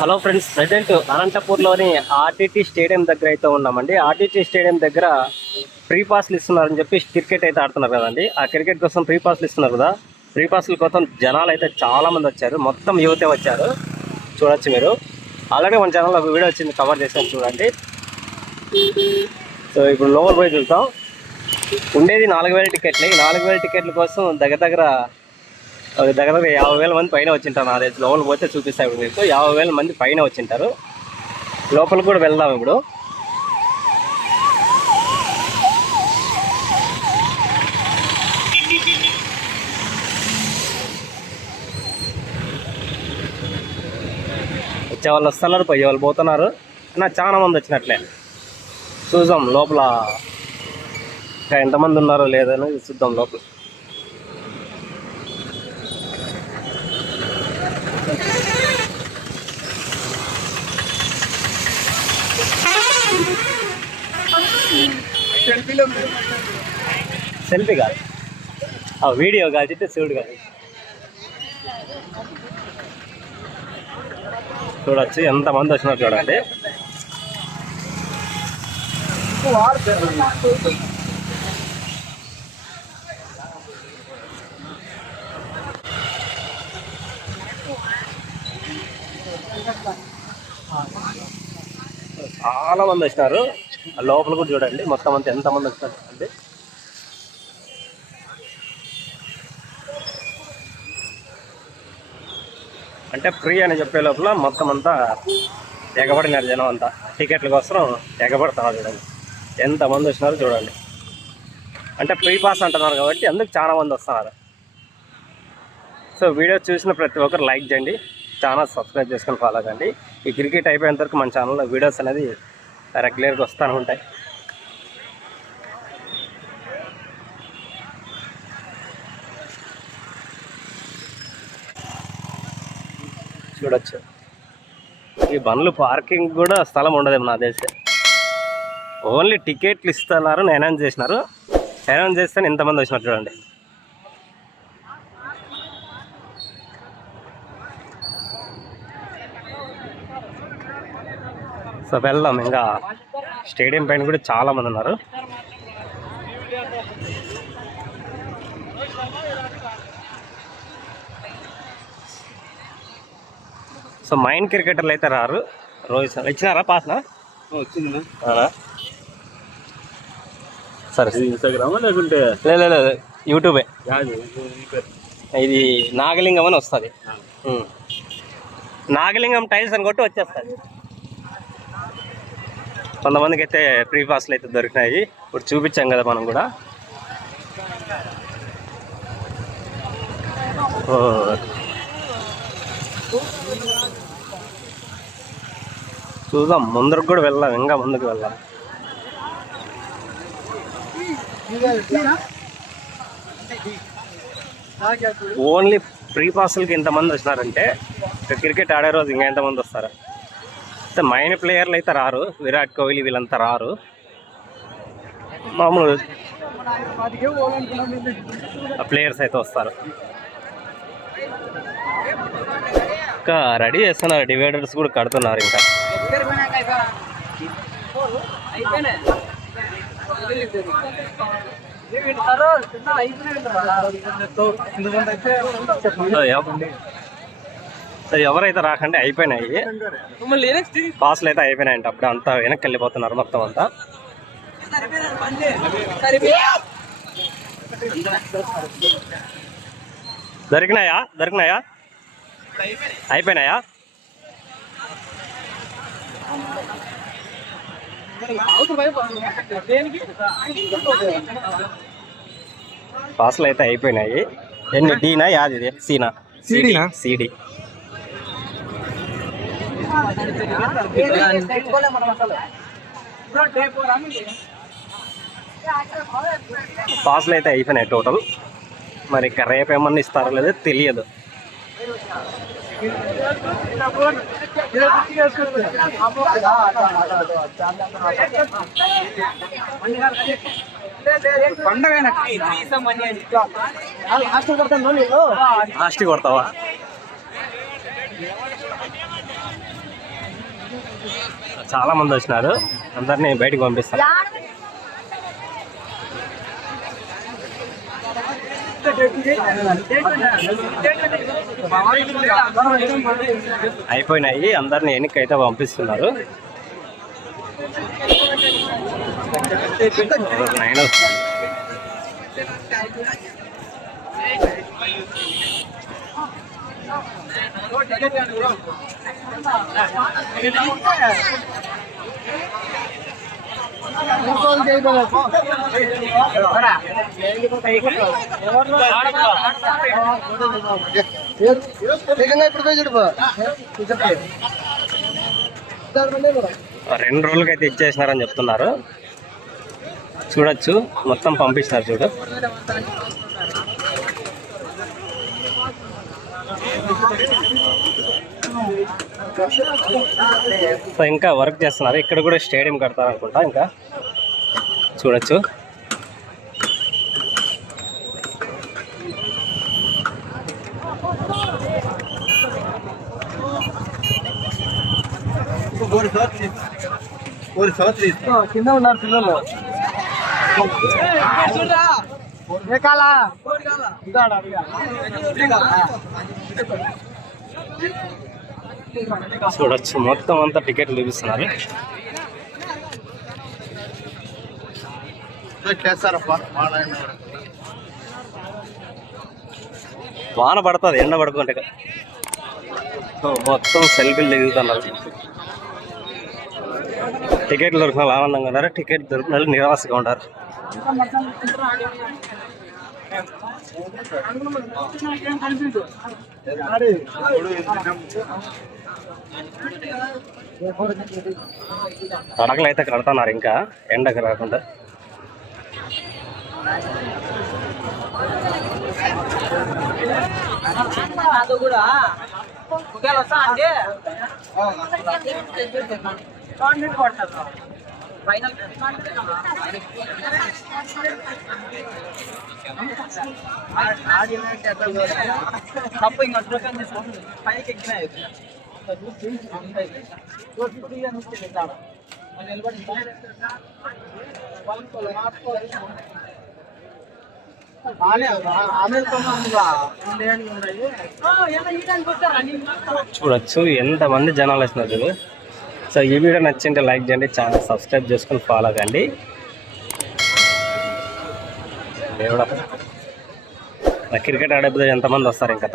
Hello friends present అనంతపూర్లోని RTT stadium దగ్గర అయితే ఉన్నామండి. ఆర్టీటీ స్టేడియం దగ్గర ఫ్రీ పాస్లు ఇస్తున్నారని చెప్పి క్రికెట్ అయితే ఆడుతున్నారు కదండి. ఆ క్రికెట్ కోసం ఫ్రీ పాస్లు ఇస్తున్నారు కదా. ఫ్రీ పాస్ల కోసం జనాలు అయితే చాలా మంది వచ్చారు. మొత్తం యువతే వచ్చారు. చూడొచ్చు మీరు. ఆల్రెడీ మన ఛానల్లో ఒక వీడియో వచ్చింది కవర్ చేసాను చూడండి. సో ఇప్పుడు లోవర్ పోయి చూద్దాం. ఉండేది నాలుగు వేల టికెట్లు. ఈ నాలుగు వేల టికెట్ల కోసం దగ్గర దగ్గర దగ్గర దగ్గర యాభై వేల మంది పైన వచ్చింటారు నా దగ్గర. లోపల పోతే చూపిస్తాయి ఇప్పుడు మీకు. యాభై వేల మంది పైన వచ్చింటారు. లోపల కూడా వెళ్దాం ఇప్పుడు. వచ్చే వాళ్ళు వస్తున్నారు పోయే వాళ్ళు పోతున్నారు. నా చాలా మంది వచ్చినట్లే. చూద్దాం లోపల ఇంకా ఎంతమంది ఉన్నారో లేదని చూద్దాం లోపల. సెల్ఫీ కాదు. ఆ వీడియో కాదు చెప్తే చూడు కాదు. చూడొచ్చు ఎంతమంది వచ్చినారు చూడండి. చాలా మంది వచ్చినారు. లోపల కూడా చూడండి మొత్తం అంతా ఎంతమంది వస్తారు చూడండి అంటే ఫ్రీ అని చెప్పే లోపల మొత్తం అంతా ఎగబడినారు జనం అంతా. టికెట్ల కోసం ఎగబడుతున్నారు చూడండి. ఎంతమంది వచ్చినారో చూడండి. అంటే ఫ్రీ పాస్ అంటున్నారు కాబట్టి అందుకు చాలా మంది వస్తున్నారు. సో వీడియో చూసిన ప్రతి ఒక్కరు లైక్ చేయండి. ఛానల్ సబ్స్క్రైబ్ చేసుకొని ఫాలో కండి. ఈ క్రికెట్ అయిపోయేంత వరకు మన ఛానల్లో వీడియోస్ అనేది రెగ్యులర్గా వస్తూనే ఉంటాయి. చూడొచ్చు. ఈ బండ్లు పార్కింగ్ కూడా స్థలం ఉండదేమో నా తెలిసి ఓన్లీ టికెట్లు ఇస్తున్నారు అనౌన్స్ చేసినారు. అనౌన్స్ చేస్తే ఇంతమంది వచ్చినారు చూడండి. సో వెళ్దాం ఇంకా. స్టేడియం పైన కూడా చాలా మంది ఉన్నారు. సో మైండ్ క్రికెటర్లు అయితే రారు. రోహిత్ శర్మ. ఇచ్చినారా పాస్నా వచ్చింది సరే. సరే. ఇన్స్టాగ్రామ్ లేకుంటే లేదు యూట్యూబే. ఇది నాగలింగం అని వస్తుంది. నాగలింగం టైల్స్ అని కొట్టి వచ్చేస్తుంది. కొంతమందికి అయితే ఫ్రీ పాస్లు అయితే దొరికినాయి. ఇప్పుడు చూపించాం కదా మనం కూడా. చూద్దాం ముందరకు కూడా వెళ్దాం ఇంకా ముందుకు వెళ్దాం. ఓన్లీ ఫ్రీ పాస్లకి ఇంతమంది వచ్చినారంటే క్రికెట్ ఆడే రోజు ఇంకా ఎంతమంది వస్తారు? అయితే మైన్ ప్లేయర్లు అయితే రారు. విరాట్ కోహ్లీ వీళ్ళంతా రారు. మామూలు ప్లేయర్స్ అయితే వస్తారు. ఇంకా రెడీ చేస్తున్నారు. డివైడర్స్ కూడా కడుతున్నారు ఇంకా. సో ఎవరైతే రాకండి అయిపోయినాయి. పాస్లు అయితే అయిపోయినాయంట. అప్పుడు అంతా వెనక్కి వెళ్ళిపోతున్నారు మొత్తం అంతా. దొరికినాయా? దొరికినాయా? అయిపోయినాయా? పాస్లు అయితే అయిపోయినాయి. ఎన్ని? డీనా? యాది ఇది సీనా? సీడీనా? సిడి. పాస్లు అయితే అయిపోయినాయి టోటల్. మరి ఇక రేపు ఏమన్నా ఇస్తారో లేదో తెలియదు. లాస్ట్ కొడతావా? చాలా మంది వచ్చినారు. అందరినీ బయటకు పంపిస్తాను. అయిపోయినాయి. అందరినీ ఎన్నికైతే పంపిస్తున్నారు. నైన్ రెండు రోజులకి అయితే ఇచ్చేసినారని చెప్తున్నారు. చూడొచ్చు మొత్తం పంపిస్తున్నారు చూడు. సో ఇంకా వర్క్ చేస్తున్నారు. ఇక్కడ కూడా స్టేడియం కడతారు అనుకుంటా ఇంకా. చూడొచ్చు. కింద ఉన్నారు పిల్లలు చూడొచ్చు. మొత్తం అంతా టికెట్లు చూపిస్తున్నారు. వాన పడుతుంది ఎండ పడుకుంటే. మొత్తం సెల్ఫీలు దిగుతున్నారు. టికెట్లు దొరికిన ఆనందంగా ఉన్నారు. టికెట్ దొరికిన నిరాశగా ఉంటారు తడకలు అయితే కడుతున్నారు ఇంకా ఎండకు రాకుండా. కూడా ఒకవేళ వస్తా అండి పడతారు ఫైనల్ తప్ప ఇంకా దూరం పైకి ఎక్కినాయి నిలబడి చూడొచ్చు. ఎంతమంది జనాలు వచ్చినారు సో ఈ వీడియో నచ్చింటే లైక్ చేయండి ఛానల్ సబ్స్క్రైబ్ చేసుకొని ఫాలో కండి. దేవుడా. క్రికెట్ ఆడేప్పుడు ఎంతమంది వస్తారు ఇంకా